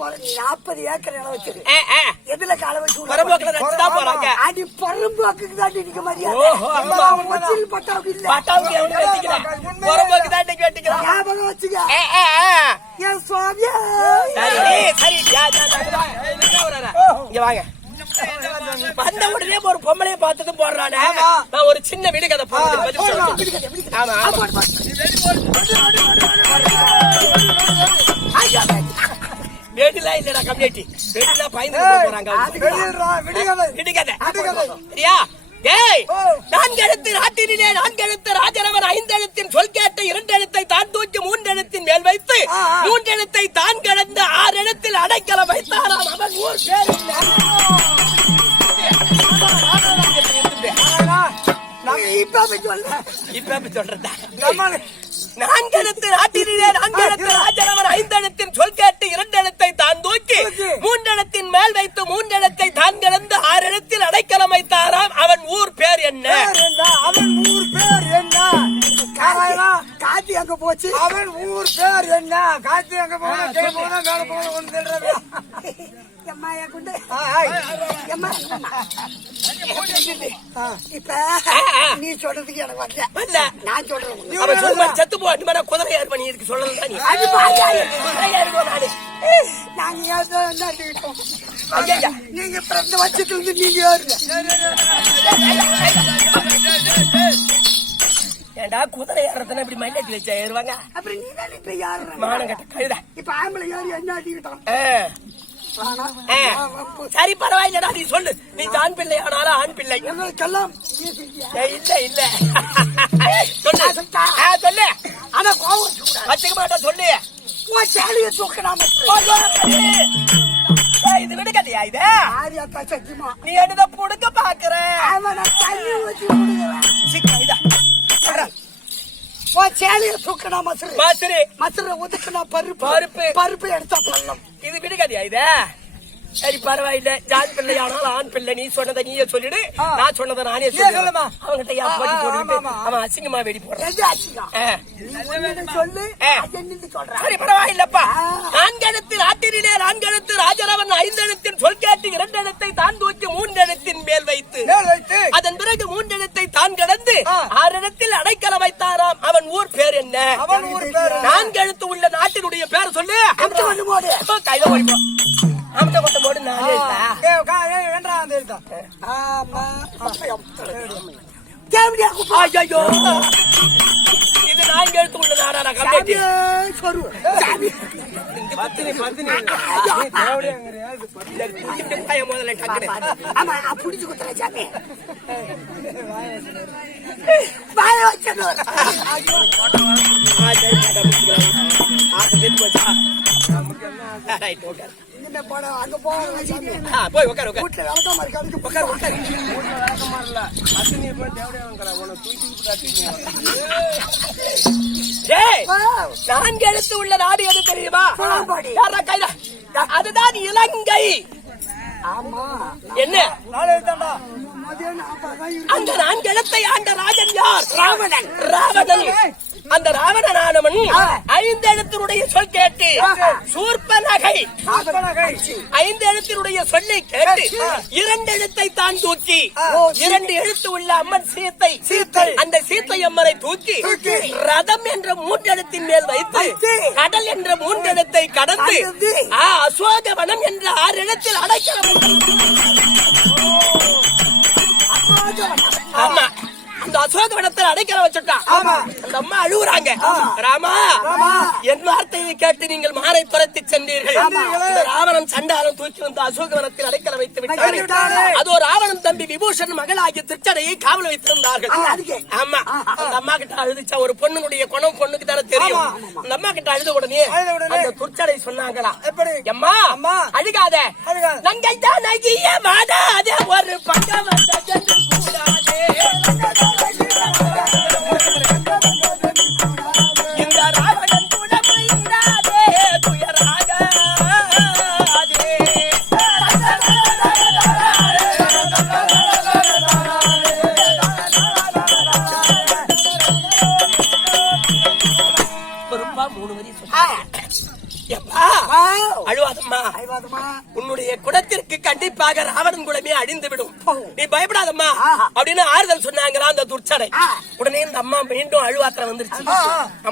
நாற்பது ஏக்கர் நிலம் ஆ. எதுல கால வச்சு அடி பரம்போக்குக்கு தான் நிக்க. மரியாதை பட்டாவுக்கு இல்ல பட்டாவுக்கு தான். ஞாபகம் வச்சுக்க. என் சுவாமியா. இங்க வாங்க வந்த உடனே ஒரு பொம்பளைய பார்த்தது போடுறானே நான் ஒரு சின்ன வீடு கதை ஆமா வேடிலாம் இல்லடா கம்யூனிட்டி. வேடிலாம் பயந்து போறாங்க விடுகதை. சரியா டேய் நான்கெழுத்து நாட்டினிலே நான்கெழுத்து ராஜரவன் ஐந்தெழுத்தின் சொல் கேட்ட இரண்டெழுத்தை தான் தூக்கி மூன்றெழுத்தின் மேல் வைத்து மூன்றெழுத்தை தான் கடந்து ஆறு எழுத்தில் அடைக்கலம் வைத்தாராம் அவன் ஊர் பேர்? இப்ப இப்ப சொல்றதா நான்கெழுத்து நாட்டினிலே நான்கெழுத்து ராஜரவன் ஐந்தெழுத்தின் சொல் கேட்டு இரண்டெழுத்தை தான் தூக்கி மூன்றெழுத்தின் மேல் வைத்து மூன்றெழுத்தை தான் கடந்து ஆறு எழுத்தில் அடைக்கலம் வைத்தாராம். அவன் ஊர் பேர் என்ன? அவன் ஊர் பேர் என்ன? காத்தி அங்க போச்சு அவன் ஊர் பேர் என்ன காத்து எங்க போனா கீழே போனா மேல போனா ஒண்ணு சொல்றது எம்மா என் குண்டு ஆ, ஆய். எம்மா இப்ப நீ சொல்றதுக்கு எனக்கு வரல இல்ல நான் சொல்றேன் செத்து போ அந்த மாதிரி குதிரை ஏறு பண்ணி இருக்கு நீ அது. குதிரை ஏறுவோம் நானு நாங்க ஏதோ நீங்க பிறந்த வச்சுட்டு வந்து நீங்க ஏறுங்க ஏண்டா குதிரை ஏறதுன்னா இப்படி மைண்டாட்டி வச்சா ஏறுவாங்க? அப்புறம் நீ தானே இப்ப யாரு மானம் கட்ட கழுத. இப்ப ஆம்பளை ஏறி என்ன. சரி பரவாயில்லடா நீ சொல்லு. நீ ஆண் பிள்ளை ஆனாலும் ஆண் பிள்ளை. ஏய், இல்ல இல்ல. சொல்லு. சொல்லு. ஆனா கோவம். வச்சுக்க மாட்டேன் சொல்லு. சேலையை தூக்கினாம இது விடு கதையா இது நீ எடுத்த புடுக்க பாக்குற? சிக்கா இதா. சேலையை பருப்பு. பருப்பு. பருப்பு எடுத்தா இது விடுகதையா இது? சரி பரவாயில்ல. ஜான் பிள்ளை ஆனாலும் ஆண் பிள்ளை நீ சொன்னதை நீயே சொல்லிடு. நான் சொன்னதை நானே சொல்லுமா. அவங்கிட்ட யா போட்டி. அவன் அசிங்கமா வெடி போடுறான். சொல்லு சரி பரவாயில்லப்பா. நான்கெழுத்து நாட்டினிலே நான்கெழுத்து ராஜரவன் ஐந்தெழுத்தின் சொல் கேட்டு இரண்டெழுத்தை தான் தூக்கி மூன்றெழுத்தின் மேல் வைத்து. மேல் வைத்து. அதன் பிறகு மூன்றெழுத்தை தான் கடந்து. ஆறிடத்தில் அடைக்கல வைத்தாராம். அவன் ஊர் பேர் என்ன? அவன் ஊர்? நான்கெழுத்து உள்ள நாட்டினுடைய பேர் சொல்லு. அமுத்த வந்து போடு. கையில போய் அமுத்த கொட்ட போடு நான் எழுத்தா ஐயோ இது நான்கெழுத்து உள்ள நாடா கம்பெட்டி சாமியே சொரு. சாமி. பத்தினி பத்தினி. முதல்ல டக்குனு ஆமா நான் புடிச்சு குத்துறேன் சாமி. வாய வச்சது ஆ, போய் உட்காரு உட்காரு. வீட்டுல விளக்கமா இருக்கு அதுக்கு உட்காரு உட்காரு. நான்கு எழுத்து உள்ள நாடு எது தெரியுமா? அதுதான் இலங்கை. ஆமா. என்ன? அந்த நான்கு எழுத்தை ஆண்ட ராஜன் யார்? ராவணன். ராவணன். அந்த ராவணனானவன் ஐந்து எழுத்தினுடைய சொல் கேட்டு சூர்ப நகை ஐந்து எழுத்தினுடைய சொல்லை கேட்டு இரண்டு எழுத்தை தான் தூக்கி. இரண்டு எழுத்து உள்ள அம்மன் சீத்தை சீத்தை. அந்த சீத்தை அம்மனை தூக்கி. ரதம் என்ற மூன்றெழுத்தின் மேல் வைத்து. கடல் என்ற மூன்றெழுத்தை கடந்து அசோகவனம் என்ற ஆறு இடத்தில் அடைக்கலம் ஆமா அந்த அசோகவனத்தில் அடைக்கலம் வச்சுட்டான் ஆமா. அந்த அம்மா அழுகுறாங்க. ராமா என் வார்த்தையை கேட்டு நீங்கள் மாறை துரத்தி சென்றீர்கள். இந்த ராவணன் சண்டாலம் தூக்கி வந்து அசோகவனத்தில் அடைக்கலம் வைத்து விட்டார்கள் விட்டாரே. அதோ ராவணன் தம்பி விபூஷன் மகளாகிய திருச்சடையை காவல் வைத்திருந்தார்கள். ஆமா, அந்த அம்மா கிட்ட அழுதுச்சா ஒரு பொண்ணுடைய குணம் பொண்ணுக்கு தானே தெரியும். அந்த அம்மா கிட்ட அழுத உடனே. அந்த துர்ச்சடை சொன்னாங்களா எப்படி? அம்மா அம்மா. அழுகாத. நங்கை தான் அகிய வாடாதே ஒரு பக்கம் வந்தது அழுவாதம்மா. உன்னுடைய குலத்திற்கு கண்டிப்பாக ராவணன் குலமே அழிந்து விடும் நீ பயப்படாதம்மா. அப்படின்னு ஆறுதல் சொன்னாங்களா அந்த துர்ச்சடை. உடனே இந்த அம்மா மீண்டும் அழுவாத்திரம் வந்துருச்சு.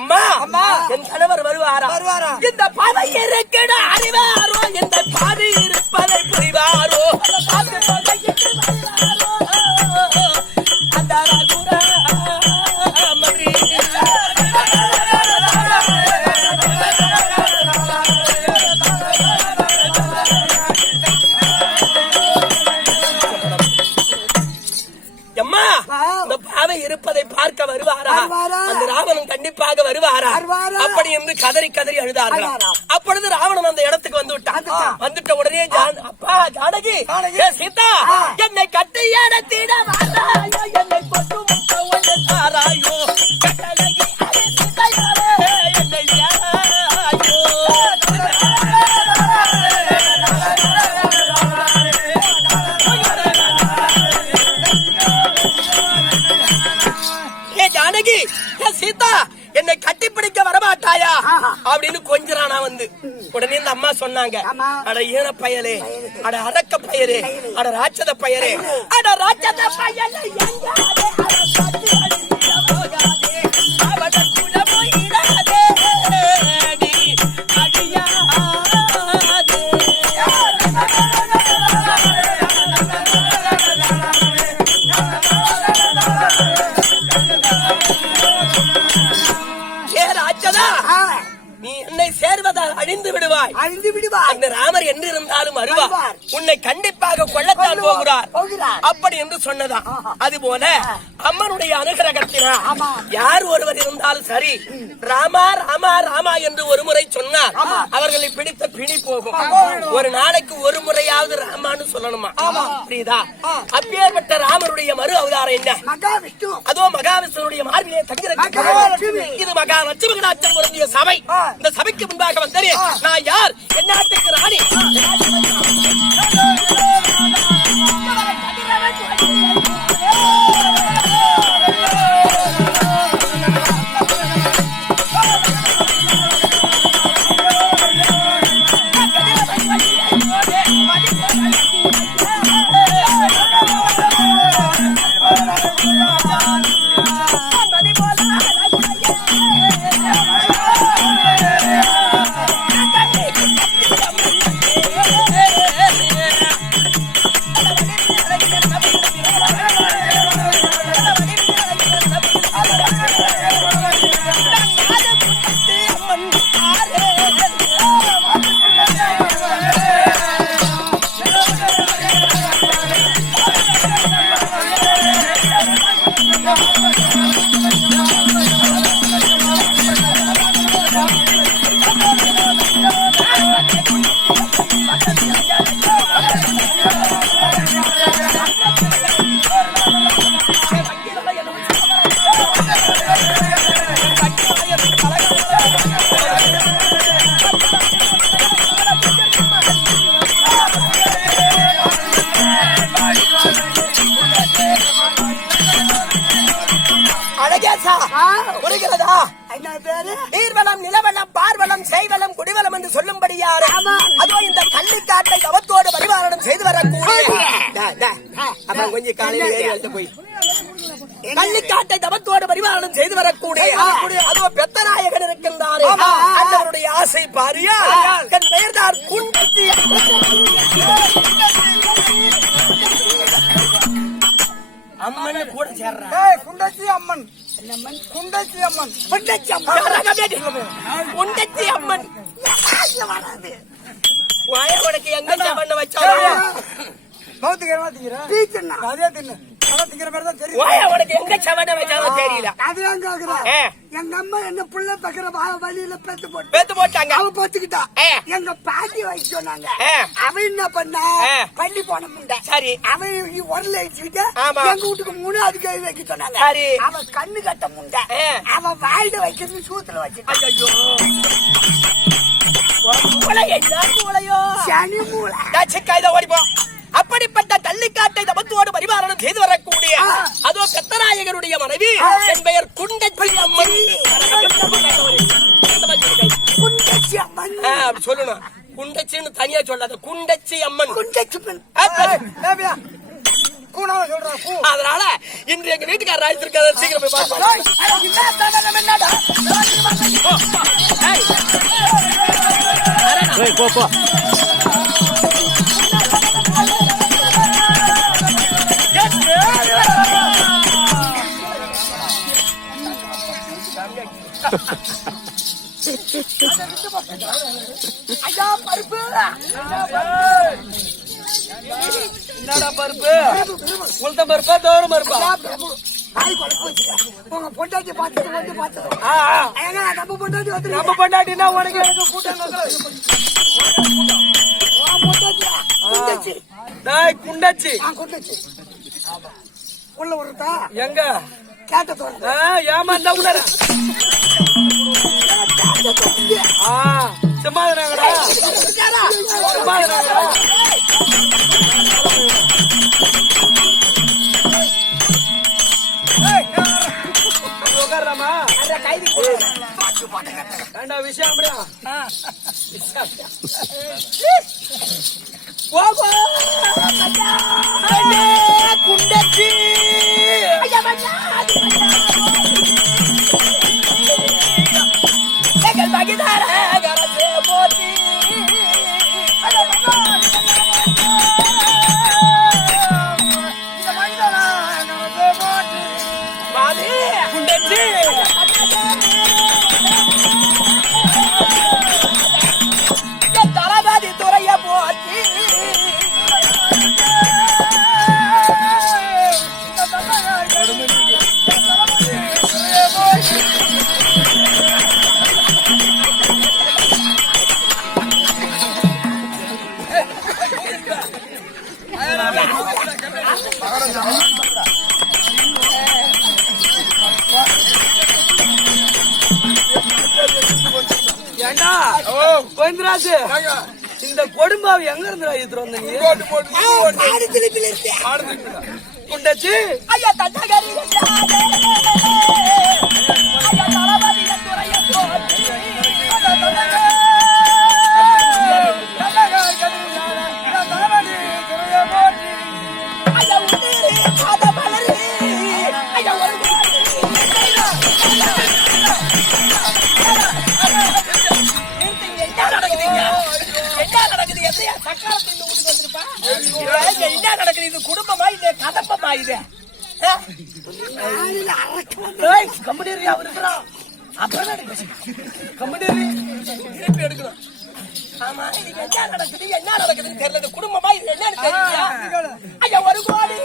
அம்மா அம்மா. என் கணவர் வருவாரா வருவாரா? இந்த பாதை இருக்கட அறிவாரோ இந்த பாதை இருப்பதை புரிவாரோ இருப்பதை பார்க்க வருவாரா? அந்த ராவணன் கண்டிப்பாக வருவாரா? அப்படி என்று கதறி கதறி அழுதார்கள் அழுதாரா? அப்பொழுது ராவணன் அந்த இடத்துக்கு வந்து விட்டான். வந்துட்ட உடனே அப்பா ஜானகி சீதா. என்னை கட்டி இடத்திட வாராயோ என்னை சொன்னாங்க. அட ஈன பயலே. அட அரக்க பயலே. அட ராட்சத பயலே. அட ராட்சத பயலே. நீ என்னை சேர்வதால் அழிந்து விடுவாய் அழிந்து விடுவாய். அந்த ராமர் என்று இருந்தாலும். உன்னை கண்டிப்பாக கொல்லுவார். போகிறார். அப்படி என்று சொன்னதா ஆஹா. அதுபோல அம்மனுடைய அனுகிரகத்தினால். யார் ஒருவர் இருந்தாலும் சரி ராமா ராமா ராமா என்று ஒரு முறை சொன்னார். அவர்களை பிடித்த பிணி போகும். ஒரு நாளைக்கு ஒரு முறையாவது ராமான்னு சொல்லணுமா புரியுதா அப்பேற்பட்ட ராமருடைய மறு அவதாரம் என்ன மகாவிஷ்ணு அதோ மகாவிஷ்ணுடைய மார்பிலே தங்கிற. இது கடாட்சம் பொருந்திய சபை. இந்த சபைக்கு முன்பாக வந்தேன். நான் யார்? என் நாட்டுக்கு ராணி. அப்புறம் கொஞ்சம் காலையில ஏறி வந்து போய் கள்ளிக்காட்டை தவத்தோடு பரிபாலனம் செய்து வரக்கூடிய அதோ பெத்தநாயகன் இருக்கின்றாரே ஆமா. அந்தவருடைய ஆசை பாரியா என் பெயர்தான் குண்டத்தி அம்மன் கூட சேர்றான் குண்டச்சி அம்மன் குண்டச்சி அம்மன் குண்டச்சி அம்மன் குண்டச்சி அம்மன் வாய உனக்கு எங்க பண்ண வச்சாலும் மௌத்துக்கு என்ன திங்கிற டீச்சர்னா அதே தின்னு. அதான் திங்கிற மாதிரி தான் தெரியும். எங்க சவன வச்சாலும் தெரியல. அதுதான் கேக்குறேன் ஏ. எங்க அம்மா என்ன புள்ள பக்கிற வழியில பெத்து போட்டு பேத்து போட்டாங்க. அவ பாத்துக்கிட்டா. எங்க பாட்டி வயசு சொன்னாங்க. அவ என்ன பண்ணா. பள்ளி போன முண்டை. சரி. அவன் ஒரு லைட். எங்க வீட்டுக்கு மூணாவது கை வைக்க சொன்னாங்க. சரி. அவ கண்ணு கட்ட முண்டை. ஏ. அவன் வாயில வைக்கிறது சூத்துல வச்சுட்டான் ஐயோ மூளையோ சனி மூளை. சிக்காய்த ஓடிப்போ. அப்படிப்பட்ட கள்ளிக்காட்டை தமத்தோடு பரிபாலனம் செய்து வரக்கூடிய. அதோ பெத்தநாயகருடைய மனைவி என் பெயர் குண்டச்சி அம்மன் குண்டச்சி அம்மன் சொல்லணும் குண்டச்சின்னு தனியா சொல்லாத குண்டச்சி அம்மன் குண்டச்சி அதனால இன்று எங்க வீட்டுக்காரர் அழைச்சிருக்காரு சீக்கிரம் போய் பாப்போம் ஏய், அட, என்ன தடவை என்னடா? ஏய், ஏய் போ போ ஐயா பருப்பு என்னடா பருப்பு உளுத்த பருப்பா தோரம் பருப்பா ஐயா, பிரபு. நாய் குழப்பம் வச்சுக்க. உங்க பொண்டாட்டி பார்த்துட்டு வந்து பார்த்தது ஆ, ஆ. ஏங்க நம்ம பொண்டாட்டி வந்து நம்ம பொண்டாட்டினா உனக்கு எனக்கு கூட்டம் குண்டச்சி உள்ள ஒருத்தா எங்க கேட்ட ஏமாந்தா ஆ சும்மாதானாங்கடா சும்மாதானாங்கடா உட்கார்றாமா ஏண்டா விஷயம் அப்படியா? குண்டச்சி. கோவிந்தராஜ் இந்த கொடும்பாவை எங்க இருந்துடா எடுத்துட்டு வந்த நீ? ஆடு திருப்பில இருக்கு குண்டச்சி ஐயா தட்டகரி என்ன நடக்குது? இது குடும்பமா இல்ல கதப்பமா இது? ஆ? ஏய், கம்பெனி அவர் இருக்கிறான் அப்புறம் தான் கம்பெனி திருப்பி எடுக்கணும். ஆமா இது என்ன நடக்குது? என்ன நடக்குதுன்னு தெரியல. இது குடும்பமா இது என்னன்னு தெரியல ஐயா ஒரு கோடி.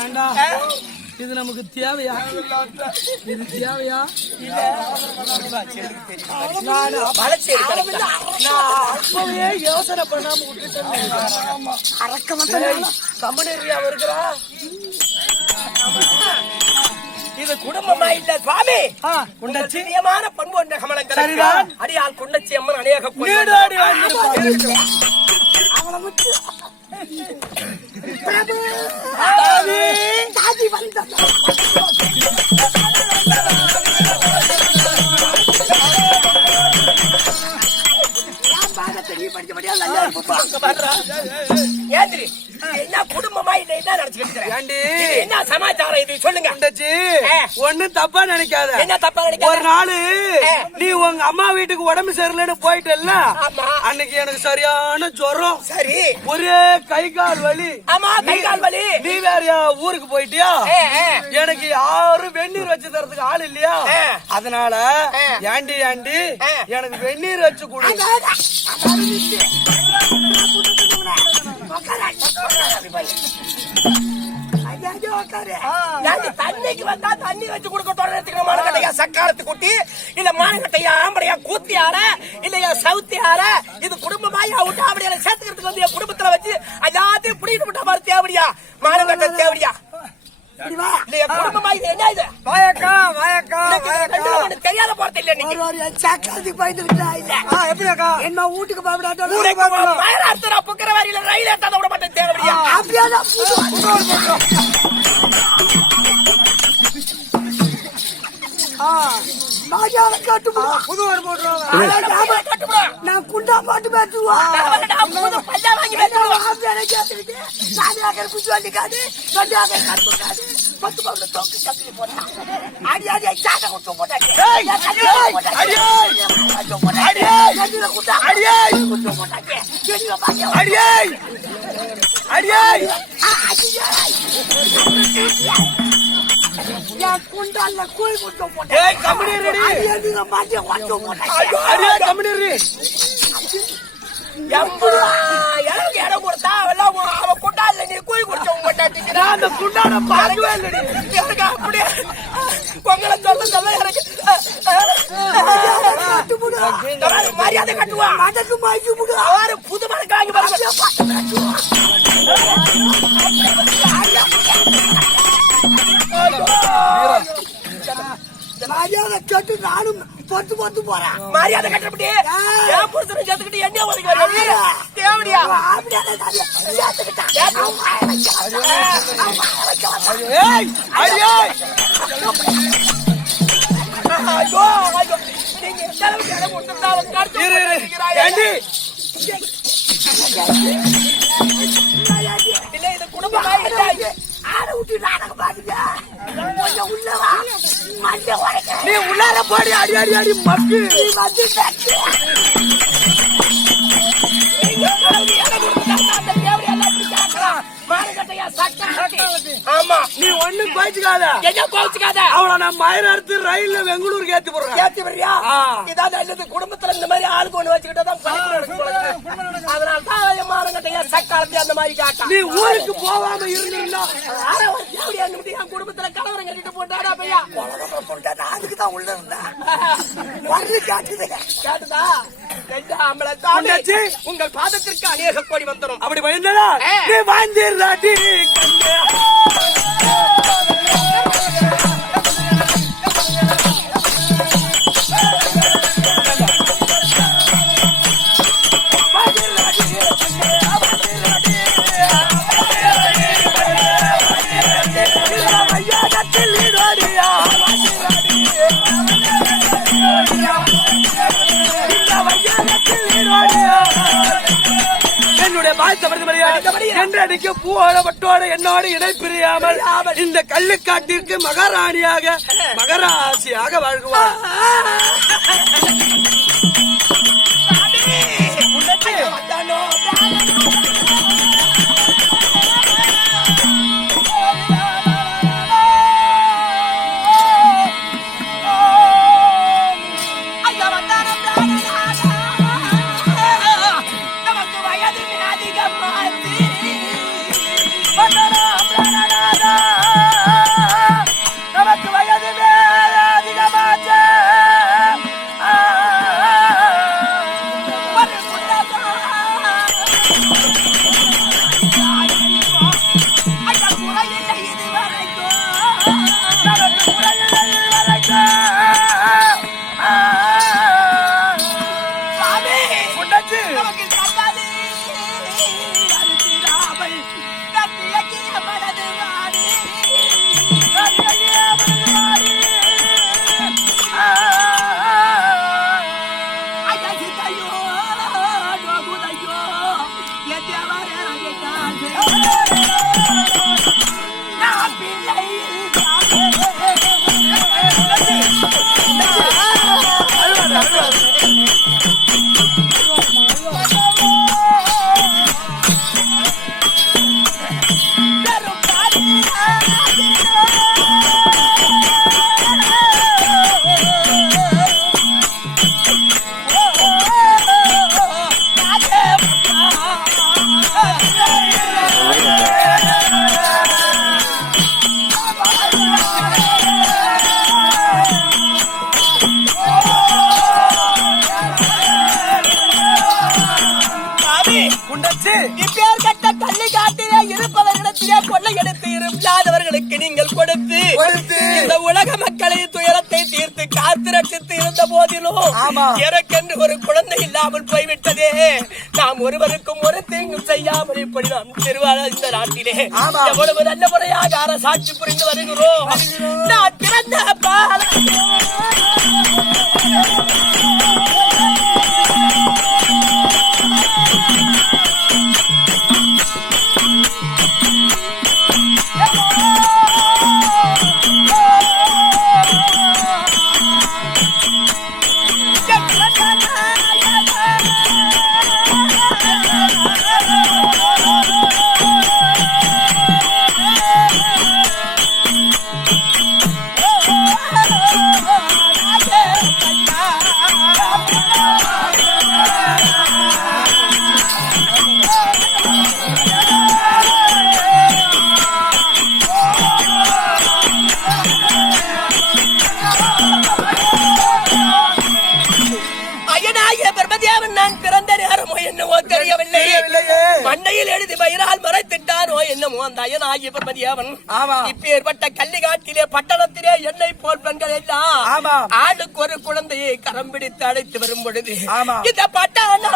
ஏண்டா? இது நமக்கு தேவையா? இது தேவையா? அப்பவே யோசனை பண்ணாம விட்டுட்டேன். அரக்க வந்து கம்பெனி இருக்கிறா இது குடும்பமா இல்ல சுவாமி. ஆ, குண்டச்சி பிரியமான பண்பு கமலம் சரிதான். அடியால் குண்டச்சி அம்மன் அநேக பொன் நீடாடி தாவி. வந்த படிச்சபடியா நல்லா இது என்ன குடும்பமா இல்ல என்ன நினைச்சுக்கிட்டு? இது என்ன சமாச்சாரம் இது? சொல்லுங்க. தப்பா நினைக்காத. என்ன தப்பா ஒரு நாளு. நீ உங்க அம்மா வீட்டுக்கு உடம்பு சரியில்லைன்னு போயிட்டல்ல. அன்னைக்கு எனக்கு சரியான ஜுரம். சரி. ஒரே கை கால் வலி. ஆமா கை கால் வலி. நீ வேறயா ஊருக்கு போயிட்டியா. எனக்கு யாரும் வெந்நீர் வச்சு தரதுக்கு ஆள் இல்லையா. அதனால. ஏண்டி ஏண்டி. எனக்கு வெந்நீர் வச்சு கொடு. ஏண்டி, தண்ணிக்கு வந்தா தண்ணி வச்சு கொடுக்க தொடர்றதுக்கு மானக்கட்டையா சக்காலத்து குட்டி இல்ல மானக்கட்டையா ஆம்படையா கூத்தியார இல்லையா சவுத்தியார இது குடும்பமாயா விட்டு அப்படியே சேர்த்துக்கிறதுக்கு வந்து என் குடும்பத்துல வச்சு எல்லாத்தையும் பிடிக்கிட்டு விட்ட மாதிரி தேவடியா மானக்கட்டை தேவடியா இப்படி வா. குடும்பமா இது என்ன இது? வாயக்கா வாயக்கா வாயக்கா. ரெண்டுல ஒண்ணு தெரியாத போறது இல்ல நீங்க ஒரு சாக்காரத்துக்கு பயந்து விட்டா இல்ல. என்ன வீட்டுக்கு பயப்படாத ஊருக்கு பயனார்த்தரா புக்கிற வரியில ரயில் ஏத்தாத விட மாட்டேன் தேவையா அப்படியே தான் புது ஆ, மரியாதை காட்டுமா புது வாடு போட்டுருவாங்க கட்டுப்பா நான் குண்டா பாட்டு பேசுவா. பல்லா வாங்கி வைக்கணும் குண்டால கோழி ஏய் கம்பெனி ரெடி போட்டேன் அடியே கம்பெனி ரெடி எம்புடா, எனக்கு இடம் கொடுத்தா அவெல்லாம் உன் அவ கொண்டாடல நீ கூழ் குடிச்சவங்க கொண்டாட்டிக்கிறா நான் அந்த குண்டான பார்க்கவே இல்லடி எனக்கு அப்படியே பொங்கலை சொல்ல சொல்ல எனக்கு அவரு மரியாதை கட்டுவா மடக்கு மாய்க்கு முடு அவரு புது பாருங்க மரியாதை கேட்டு நானும் பத்து பத்து போறேன். மரியாதை கட்டப்படி. என் புருஷனை சேர்த்துக்கிட்டு என்ன? தேவடியா? சேர்த்துக்கிட்டான். குடும்பமா இது ஆளை விட்டு நாடகம் பாருங்க கொஞ்சம் உள்ள வா. மண்டை உடைக்க. நீ உள்ளார போடி. அடி அடி அடி மக்கு. நீ ஆமா. நீ ஒண்ணு கோச்சுக்காத. எங்க கோவிச்சுக்காத அவள நான் மயிர அறுத்து ரயில்ல பெங்களூருக்கு ஏத்தி போடுறேன். ஏத்தி ஆ. இதான் நல்லது குடும்பத்துல இந்த மாதிரி ஆளுக்கு ஒண்ணு வச்சுக்கிட்டா தான். அதனால தான் மானங்கட்டையா சக்காலத்தி அந்த மாதிரி காட்டா? நீ ஊருக்கு போகாம நிமித்தி என் குடும்பத்துல கலவரம் கட்டிட்டு போட்டாடா பையா? நான் அதுக்கு தான் உள்ள இருந்தேன் காட்டுது. கேட்டுதா. உங்கள் பாதத்திற்கு அநேக கோடி வந்துடும் அப்படி பயந்தடா. நீ வாழ்ந்திருந்தாட்டி Yeah. என்னுடைய பாய் தவறுபடியா என்று அடிக்க பூவோட பட்டோட என்னோடு இடை பிரியாமல் இந்த கள்ளுக்காட்டிற்கு மகாராணியாக மகராசியாக வாழ்குவார். செய்யாமல் இப்படி நாம் திருவாழ இந்த நாட்டிலே. எவ்வளவு நல்ல முறையாக அரசாட்சி புரிந்து வருகிறோம். நான் பிறந்த பால தெரியவில்லை. மண்டையில் எழுதி வயிறால் மறைத்திட்டானோ என்னமோ அந்த ஐயனாகிய பிரம்மதேவன் ஆமா. இப்பேற்பட்ட கள்ளிகாட்டிலே பட்டணத்திலே என்னை போல் பெண்கள் எல்லாம். ஆளுக்கு ஒரு குழந்தையை கரம் பிடித்து அழைத்து வரும் பொழுது. இந்த பட்டணம்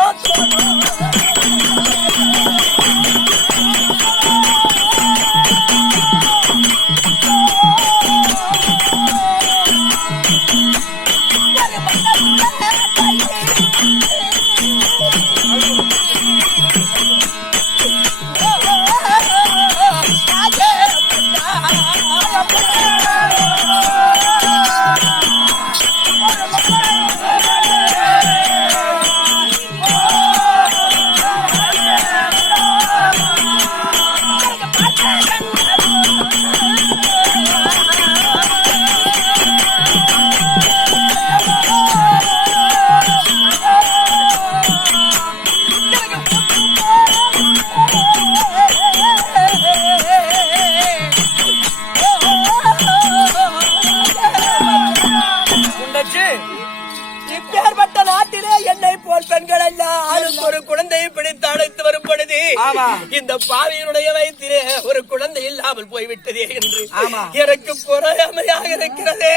எனக்கு பொறாமையாக இருக்கிறது.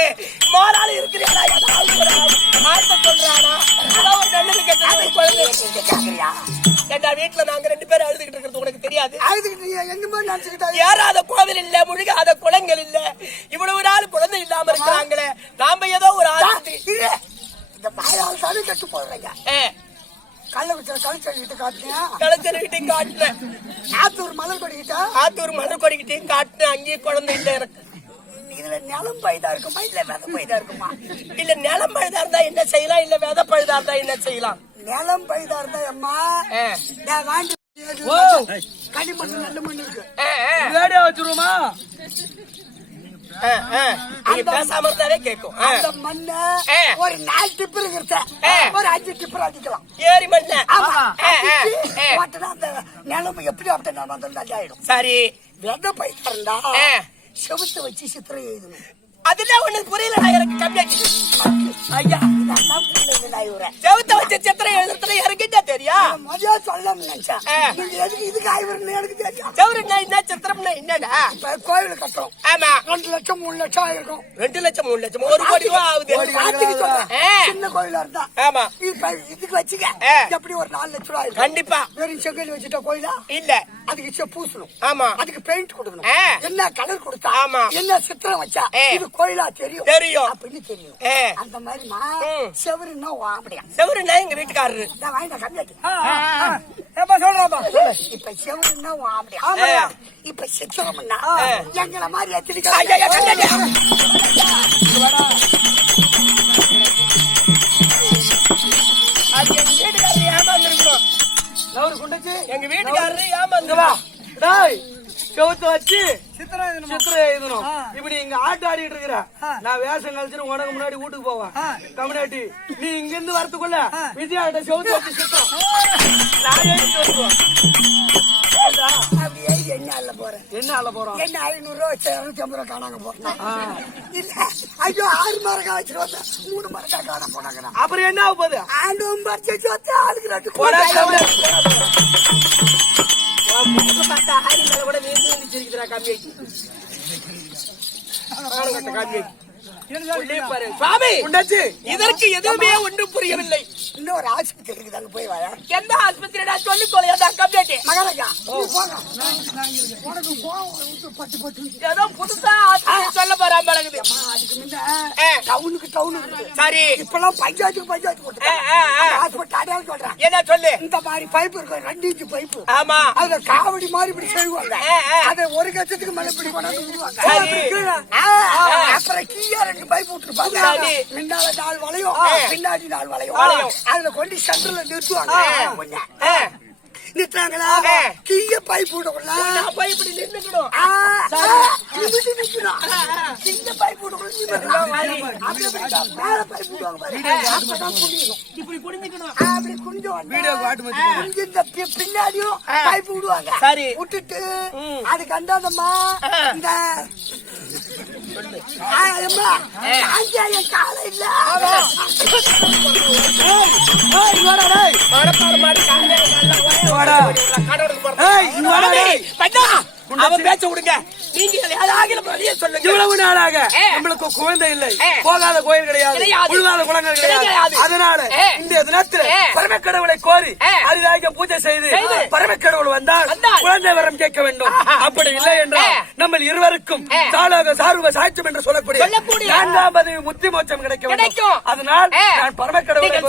மாறாள் ஒரு ஆட்டம் சொல்றானா? ஒரு நல்லது கெட்டது குழந்தை? ஏண்டா வீட்டுல நாங்க ரெண்டு பேரும் அழுதுகிட்டு இருக்கிறது உனக்கு தெரியாது? ஏறாத கோவில் இல்ல முழுகாத குளங்கள் இல்ல. இவ்வளவு நாள் குழந்தை இல்லாம இருக்கிறாங்களே. நாம ஏதோ ஒரு இரு. இந்த தனி கட்டு போடுறீங்க. ஏ, கள்ள குச்சா கழி சொல்லிட்டு காட்டியா கலைஞர்கிட்டையும் காட்டினேன். ஆத்தூர் மலர் கொடிக்கிட்டா ஆத்தூர் மணக்கொடிக்கிட்டையும் காட்டினேன். அங்கேயும் குழந்தை இல்ல எனக்கு. இதுல நிலம் பைதா இருக்குமா? இல்ல வித பைதா இருக்குமா? இல்ல நிலம் பழுதா இருந்தா என்ன செய்யலாம்? இல்ல விதை பழுதா இருந்தா என்ன செய்யலாம்? நிலம் பைதா இருந்தா அம்மா வாண்டி நல்ல மண் இருக்கு. வச்சிருவோமா ஆ. நீங்க பேசாம இருந்தாலே கேட்கும். அந்த மண்ண. ஒரு நாலு டிப்பர் இருக்கிறத. ஒரு அஞ்சு டிப்பர் அடிக்கலாம் ஏரி மண்ண. அந்த நிலம் எப்படி அப்படி நான் வந்து ஆயிடும். சரி. வித பைதா இருந்தா. செவுத்து வச்சு சித்திரை எழுதணும். அதெல்லாம் ஒண்ணு புரியல எனக்கு கம்மியாச்சு ஐயா. செவத்த வச்ச சித்திரை எழுதுறதுல இறங்கிட்டா தெரியா? மதியா சொல்லணும்னு நினைச்சேன். நீங்க எதுக்கு இதுக்கு ஆய்வுன்னு எனக்கு தெரியும் செவருன்னா என்ன சித்திரம்னா என்னடா? கோயில் கட்டுறோம் ஆமா. ரெண்டு லட்சம் மூணு லட்சம் ஆயிருக்கும். ரெண்டு லட்சம் மூணு லட்சம் ஒரு கோடி ரூபா ஆகுது. சின்ன கோயிலா இருந்தா. ஆமா. இதுக்கு வச்சுக்க. எப்படி ஒரு நாலு லட்சம் ஆயிருக்கும். கண்டிப்பா. வெறும் செங்கல் வச்சுட்டா கோயிலா? இல்ல. அதுக்கு செ பூசணும். ஆமா. அதுக்கு பெயிண்ட் கொடுக்கணும். என்ன கலர் கொடுத்தா ஆமா. என்ன சித்திரம் வச்சா. இது கோயிலா தெரியும். தெரியும். அப்படின்னு தெரியும். அந்த மாதிரிமா. செவருன்னா வாம்படியா செவருன்னா எங்க வீட்டுக்காரரு? வாங்கிட்ட கம்மியாச்சு ஏப்பா சொல்றாப்பா இப்ப செவருன்னா ஆமாய்யா. இப்ப சித்திரம்னா. எங்களை மாதிரி ஐயா, நவரு குண்டச்சி. எங்க வீட்டுக்காரரு இங்க வா. ஏமாந்துருவா டேய் செவுத்து வச்சு சித்திரம் எழுதணுமா? சித்திரை எழுதணும். இப்படி இங்க ஆட்டு ஆடிட்டு இருக்கிற நான் வேஷம் கழிச்சுட்டு உனக்கு முன்னாடி வீட்டுக்கு போவேன். கம்யூனிட்டி நீ இங்க இருந்து வரதுக்குள்ள விஜயாட்ட செவுத்து வச்சு சித்திரம். நான் அப்படியே என்ன போறேன்? என்ன ஆள போறோம்? என்ன ஐநூறு ரூபா வச்சு இருநூத்தி ஐம்பது ரூபா காணாங்க போறேன் இல்ல ஐயோ ஆறு மரக்கா வந்தேன் மூணு மரக்கா காண போனாங்க அப்புறம் என்ன ஆக போகுது? பறிச்சு வச்சு ஆளுக்கு ரெண்டு பார்த்தா ஆரி மேல கூட சிரிக்குதுடா சுவாமி! இதற்கு எதுவுமே ஒன்றும் புரியவில்லை. இன்னொரு ஆஸ்பத்திரி இருக்குது அங்க போய் வாயா. எந்த ஆஸ்பத்திரிடா சொல்லி தொலையாத கம்ப்ளீட் மகாராஜா உனக்கு ஏதோ புதுசா டவுன் இருக்குது. சரி. இப்பெல்லாம் பஞ்சாயத்து அடையாளம் சொல்றேன். என்ன சொல்லு? இந்த மாதிரி பைப் இருக்கும் ரெண்டு இன்ச்சு ஆமா. அதுல காவடி மாதிரி இப்படி செய்வாங்க. அதை ஒரு கட்சத்துக்கு மேல இப்படி கொண்டாந்து விடுவாங்க. அப்புறம் கீழே ரெண்டு பைப் விட்டுருப்பாங்க. முன்னால நாள் வளையும். பின்னாடி நாள் வளையும். அதுல கொண்டு சென்டர்ல நிறுத்துவாங்க. ஆ. கீழே பைப் விடக்குள்ள நான் போய் இப்படி நின்னுக்கணும் நிமிர்ந்து நிக்கணும். கீழே பி- பின்னாடியும் pipe விடுவாங்க. சரி. விட்டுட்டு. அதுக்கு அந்தாண்டமா ஆ. இந்த காலையில அவன் பேச்ச விடுங்க நீங்க ஏதாவது வழிய சொல்லுங்க இவ்வளவு நாளாக ஏ. நம்மளுக்கு குழந்தை இல்லை. போகாத கோயில் கிடையாது. உழுகாத குளங்கள் கிடையாது கிடையாது. அதனால ஏ. இந்த தினத்துல ஏ. பரமக்கடவுளை கோரி. அரிதாக பூஜை செய்து. பரமக்கடவுள் வந்தால். குழந்தை வரம் கேட்க வேண்டும். அப்படி இல்லை என்றால். நம்ம இருவருக்கும். சாலோக சார்வ சாட்சியம் என்று சொல்லக்கூடிய. நான்காம் பதவி முத்தி மோட்சம் கிடைக்க வேண்டும். அதனால். நான் பரமக்கடவுளை